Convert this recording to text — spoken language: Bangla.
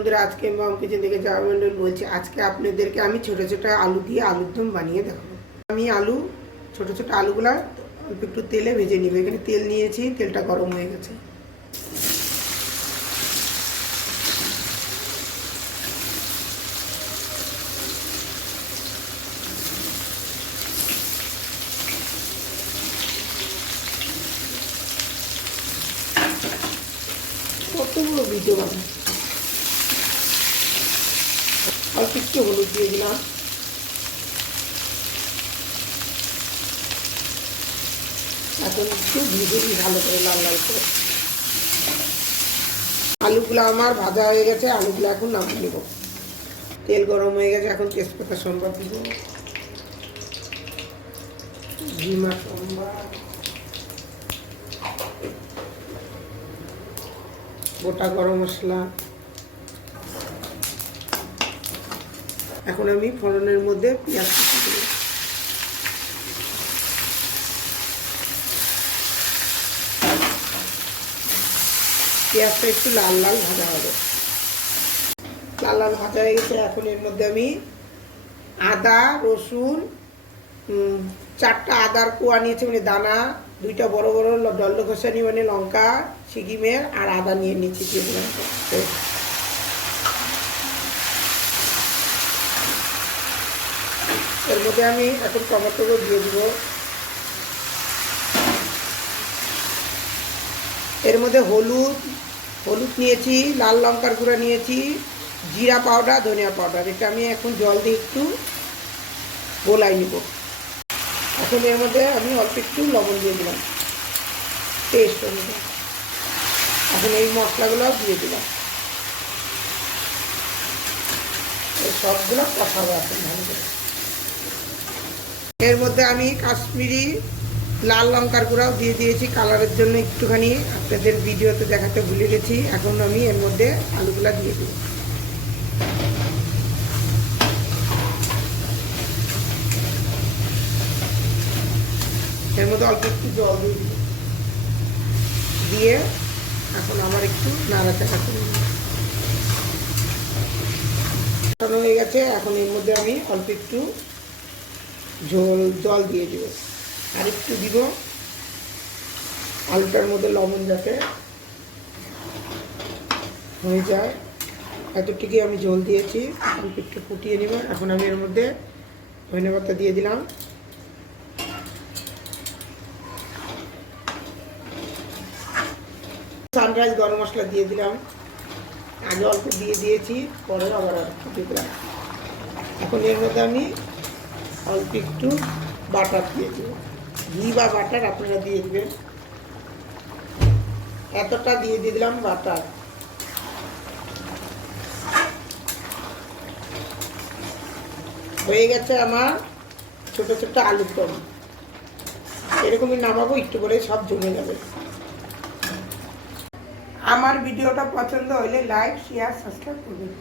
বন্ধুরা, আজকে মম কিচেন থেকে জয়া মণ্ডল বলছি। আজকে আপনাদেরকে আমি ছোট ছোট আলু দিয়ে আলুর দম বানিয়ে দেখাবো। আমি ছোট ছোট আলুগুলা অল্প একটু তেলে ভেজে নিব। এখানে তেল নিয়েছি, তেলটা গরম হয়ে গেছে। কতগুলো ভিডিও বানাবো। অল্প একটু হলুদ দিয়ে দিলাম, এখন একটু ভেজে দিই ভালো করে, লাল লাল করে। আলুগুলো আমার ভাজা হয়ে গেছে, আলুগুলো এখন নামিয়ে নেব। তেল গরম হয়ে গেছে, এখন তেজপাতা সম্বাদ দিব, জিরা সম্বাদ, গোটা গরম মশলা। এখন আমি ফোড়নের মধ্যে পেঁয়াজ কুচি দেব। পেঁয়াজটা একটু লাল লাল ভাজা হবে। লাল লাল ভাজা হয়ে গেছে, এখন এর মধ্যে আমি আদা রসুন, 4টা আদার কোয়া নিয়েছি, মানে দানা, 2টা বড় বড় ডল্ল ঘষানি মানে লঙ্কা সিকিমের, আর আদা নিয়ে নিয়েছি দিয়ে দিলাম। এর মধ্যে আমি এখন টমেটোগুলো দিয়ে দিব। এর মধ্যে হলুদ নিয়েছি, লাল লঙ্কার গুঁড়া নিয়েছি, জিরা পাউডার, ধনিয়া পাউডার। এটা আমি এখন জল দিয়ে একটু গোলাই নিব। এখন এর মধ্যে আমি অল্প একটু লবণ দিয়ে দিলাম টেস্ট অনুযায়ী। এখন এই মশলাগুলো দিয়ে দিলাম, এই সবগুলো কষাবো এখন ভালো করে। এর মধ্যে আমি কাশ্মীরি লাল লঙ্কার গুঁড়াও দিয়ে দিয়েছি কালারের জন্য একটুখানি, আপনাদের ভিডিওতে দেখাতে ভুলে গেছি। এখন আমি এর মধ্যে আলুগুলা দিয়ে দিই। এর মধ্যে অল্প একটু জল দিয়ে দিই, দিয়ে এখন আমার একটু নাড়াচাড়া করে হয়ে গেছে। এখন এর মধ্যে আমি অল্প একটু জল দিয়ে দিব, আর একটু দিব আলুটার মধ্যে লবণ যাতে হয়ে যায়, এতটুকুই আমি জল দিয়েছি। অল্প একটু ফুটিয়ে নিব। এখন আমি এর মধ্যে ধনিয়া পাতা দিয়ে দিলাম, সানরাইজ গরম মশলা দিয়ে দিলাম, আগে অল্প দিয়ে দিয়েছি, পরে আবার একটু দিয়ে দিলাম। এখন এর মধ্যে আমি অল্প একটু বাটার দিয়ে দেব, ঘি বা বাটার আপনারা দিয়ে দেবেন। এতটা দিয়ে দিলাম বাটার। হয়ে গেছে আমার ছোট ছোট আলুর দম। এরকমই নামাবো, একটু করে সব জমে যাবে। আমার ভিডিওটা পছন্দ হলে লাইক শেয়ার সাবস্ক্রাইব করবেন।